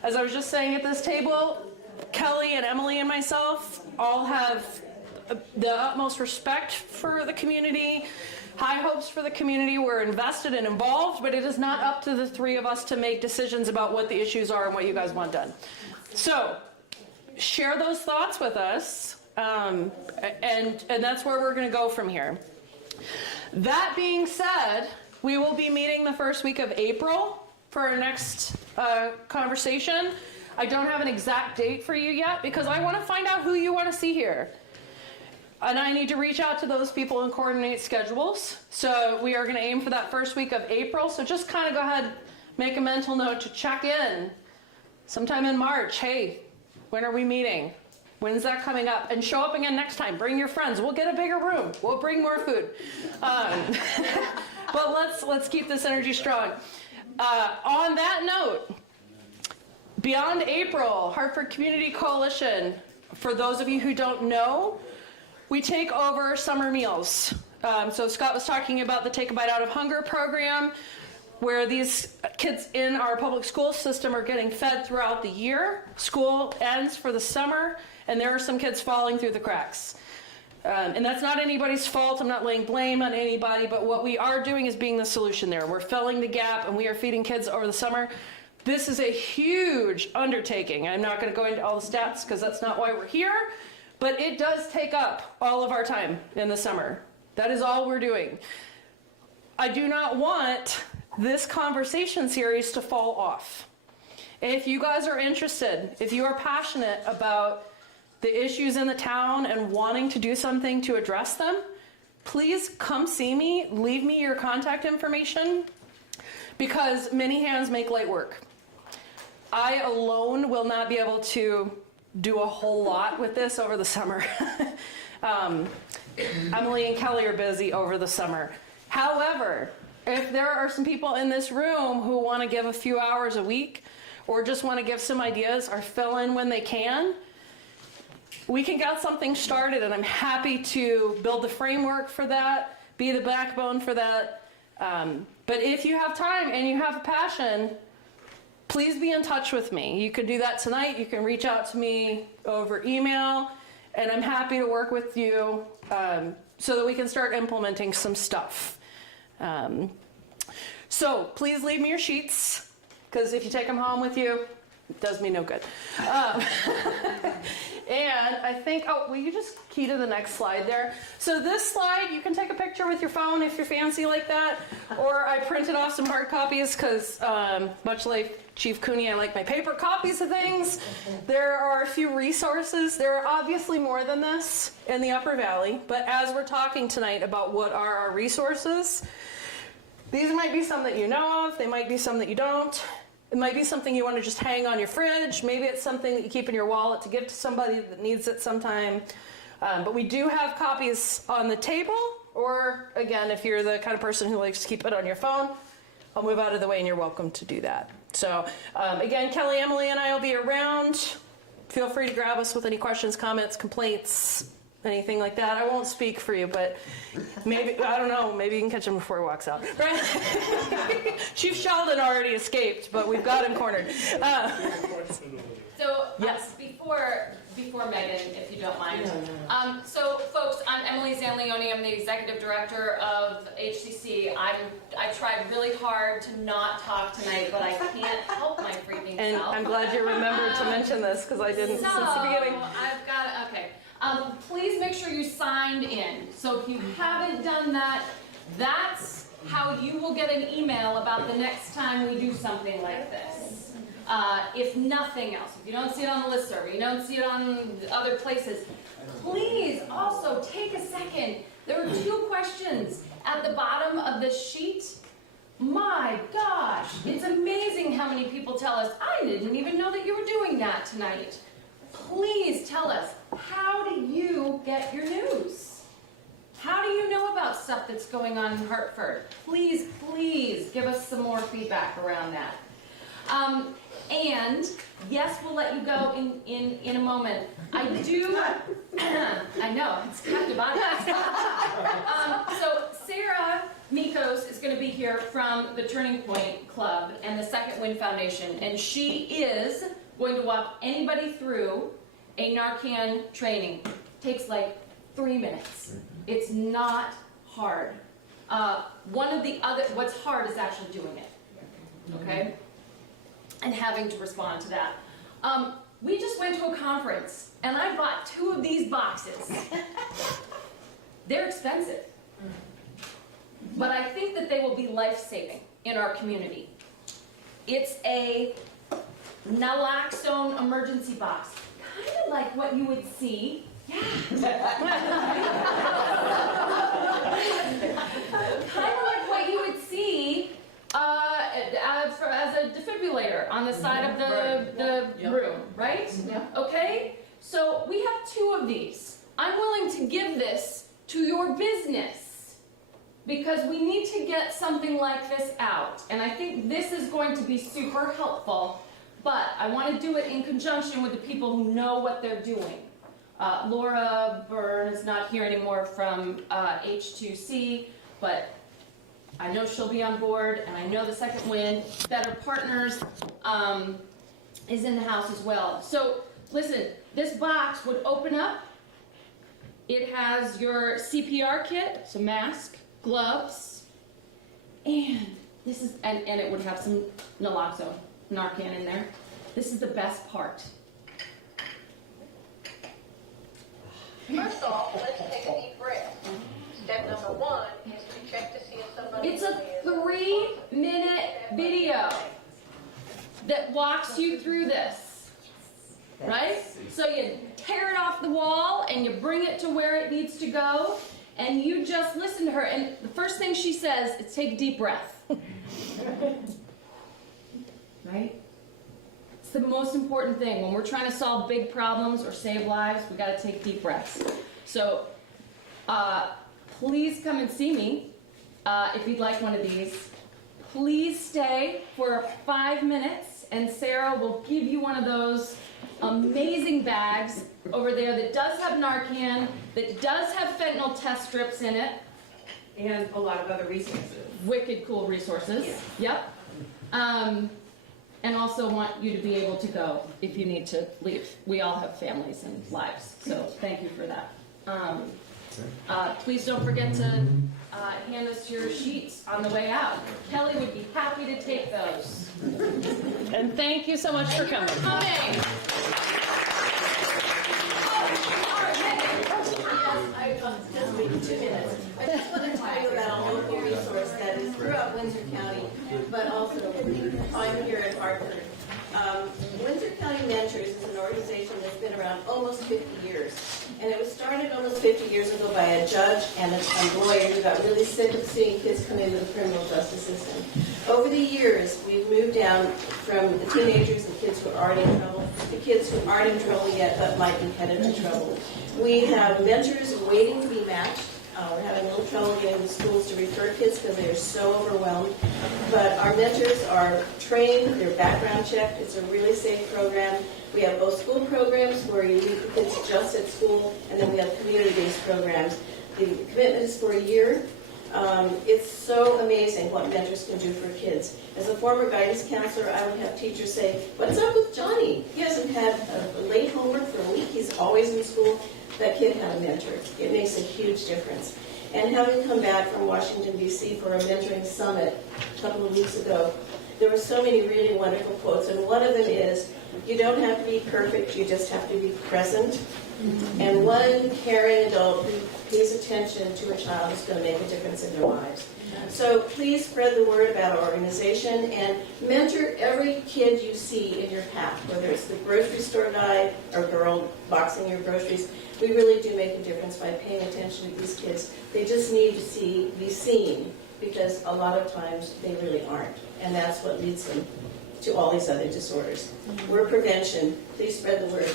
As I was just saying at this table, Kelly and Emily and myself all have the utmost respect for the community, high hopes for the community. We're invested and involved, but it is not up to the three of us to make decisions about what the issues are and what you guys want done. So share those thoughts with us, and that's where we're going to go from here. That being said, we will be meeting the first week of April for our next conversation. I don't have an exact date for you yet because I want to find out who you want to see here. And I need to reach out to those people and coordinate schedules. So we are going to aim for that first week of April. So just kind of go ahead, make a mental note to check in sometime in March. Hey, when are we meeting? When's that coming up? And show up again next time. Bring your friends. We'll get a bigger room. We'll bring more food. But let's keep this energy strong. On that note, beyond April, Hartford Community Coalition, for those of you who don't know, we take over summer meals. So Scott was talking about the Take a Bite Out of Hunger program, where these kids in our public school system are getting fed throughout the year. School ends for the summer, and there are some kids falling through the cracks. And that's not anybody's fault. I'm not laying blame on anybody, but what we are doing is being the solution there. We're filling the gap, and we are feeding kids over the summer. This is a huge undertaking. I'm not going to go into all the stats because that's not why we're here, but it does take up all of our time in the summer. That is all we're doing. I do not want this conversation series to fall off. If you guys are interested, if you are passionate about the issues in the town and wanting to do something to address them, please come see me, leave me your contact information, because many hands make light work. I alone will not be able to do a whole lot with this over the summer. Emily and Kelly are busy over the summer. However, if there are some people in this room who want to give a few hours a week or just want to give some ideas or fill in when they can, we can get something started, and I'm happy to build the framework for that, be the backbone for that. But if you have time and you have a passion, please be in touch with me. You can do that tonight. You can reach out to me over email, and I'm happy to work with you so that we can start implementing some stuff. So please leave me your sheets, because if you take them home with you, it does me no good. And I think, will you just key to the next slide there? So this slide, you can take a picture with your phone if you're fancy like that, or I printed off some hard copies because, much like Chief Cooney, I like my paper copies of things. There are a few resources. There are obviously more than this in the Upper Valley, but as we're talking tonight about what are our resources, these might be some that you know of, they might be some that you don't. It might be something you want to just hang on your fridge. Maybe it's something that you keep in your wallet to give to somebody that needs it sometime. But we do have copies on the table, or again, if you're the kind of person who likes to keep it on your phone, I'll move out of the way and you're welcome to do that. So again, Kelly, Emily, and I will be around. Feel free to grab us with any questions, comments, complaints, anything like that. I won't speak for you, but maybe, I don't know, maybe you can catch him before he walks out. Right? Chief Sheldon already escaped, but we've got him cornered. So Yes. before Megan, if you don't mind. So folks, I'm Emily Zanleone. I'm the executive director of HCC. I tried really hard to not talk tonight, but I can't help my freaking And self. I'm glad you remembered to mention this because I didn't since the beginning. I've got, okay. Please make sure you signed in. So if you haven't done that, that's how you will get an email about the next time we do something like this. If nothing else, if you don't see it on the listserv, you don't see it on other places, please also take a second. There are 2 questions at the bottom of the sheet. My gosh, it's amazing how many people tell us, I didn't even know that you were doing that tonight. Please tell us, how do you get your news? How do you know about stuff that's going on in Hartford? Please, please give us some more feedback around that. And yes, we'll let you go in a moment. I do, I know, it's kind of so Sarah Mikos is going to be here from the Turning Point Club and the Second Wind Foundation, and she is going to walk anybody through a Narcan training. Takes like 3 minutes. It's not hard. What's hard is actually doing it. Okay? And having to respond to that. We just went to a conference and I bought 2 of these boxes. They're expensive. But I think that they will be life-saving in our community. It's a naloxone emergency box. Kind of like what you would see. Kind of like what you would see as a defibrillator on the side of the room, right? Yeah. Okay? So we have 2 of these. I'm willing to give this to your business because we need to get something like this out. And I think this is going to be super helpful, but I want to do it in conjunction with the people who know what they're doing. Laura Byrne is not here anymore from H2C, but I know she'll be on board, and I know the Second Wind, Better Partners, is in the house as well. So, listen, this box would open up. It has your CPR kit, so mask, gloves, and this is, and it would have some naloxone, Narcan in there. This is the best part. First off, let's take a deep breath. Step number 1 is to check to see if somebody It's a 3-minute video that walks you through this, right? So you tear it off the wall and you bring it to where it needs to go, and you just listen to her, and the first thing she says is take a deep breath. Right? It's the most important thing. When we're trying to solve big problems or save lives, we got to take deep breaths. So, please come and see me if you'd like one of these. Please stay for 5 minutes, and Sarah will give you one of those amazing bags over there that does have Narcan, that does have fentanyl test strips in it. And a lot of other resources. Wicked cool resources. Yep. And also want you to be able to go if you need to leave. We all have families and lives, so thank you for that. Please don't forget to hand us your sheets on the way out. Kelly would be happy to take those. And thank you so much for coming. Just wait 2 minutes. I just want to tell you about a local resource that is throughout Windsor County, but also I'm here in Hartford. Windsor County Mentors is an organization that's been around almost 50 years. And it was started almost 50 years ago by a judge and a lawyer who got really sick of seeing kids come into the criminal justice system. Over the years, we've moved down from the teenagers and kids who are already in trouble to kids who aren't in trouble yet but might be headed in trouble. We have mentors waiting to be matched. We're having a little trouble getting the schools to refer kids because they are so overwhelmed. But our mentors are trained, they're background checked. It's a really safe program. We have both school programs where you leave the kids just at school, and then we have community-based programs. The commitment is for a year. It's so amazing what mentors can do for kids. As a former guidance counselor, I would have teachers say, "What's up with Johnny? He hasn't had a late homework for a week. He's always in school." That kid had a mentor. It makes a huge difference. And having come back from Washington, D.C. for a mentoring summit a couple of weeks ago, there were so many really wonderful quotes, and one of them is, "You don't have to be perfect, you just have to be present." And one caring adult who pays attention to a child is going to make a difference in their lives. So please spread the word about our organization and mentor every kid you see in your path, whether it's the grocery store guy or girl boxing your groceries. We really do make a difference by paying attention to these kids. They just need to be seen, because a lot of times they really aren't. And that's what leads them to all these other disorders. We're prevention. Please spread the word.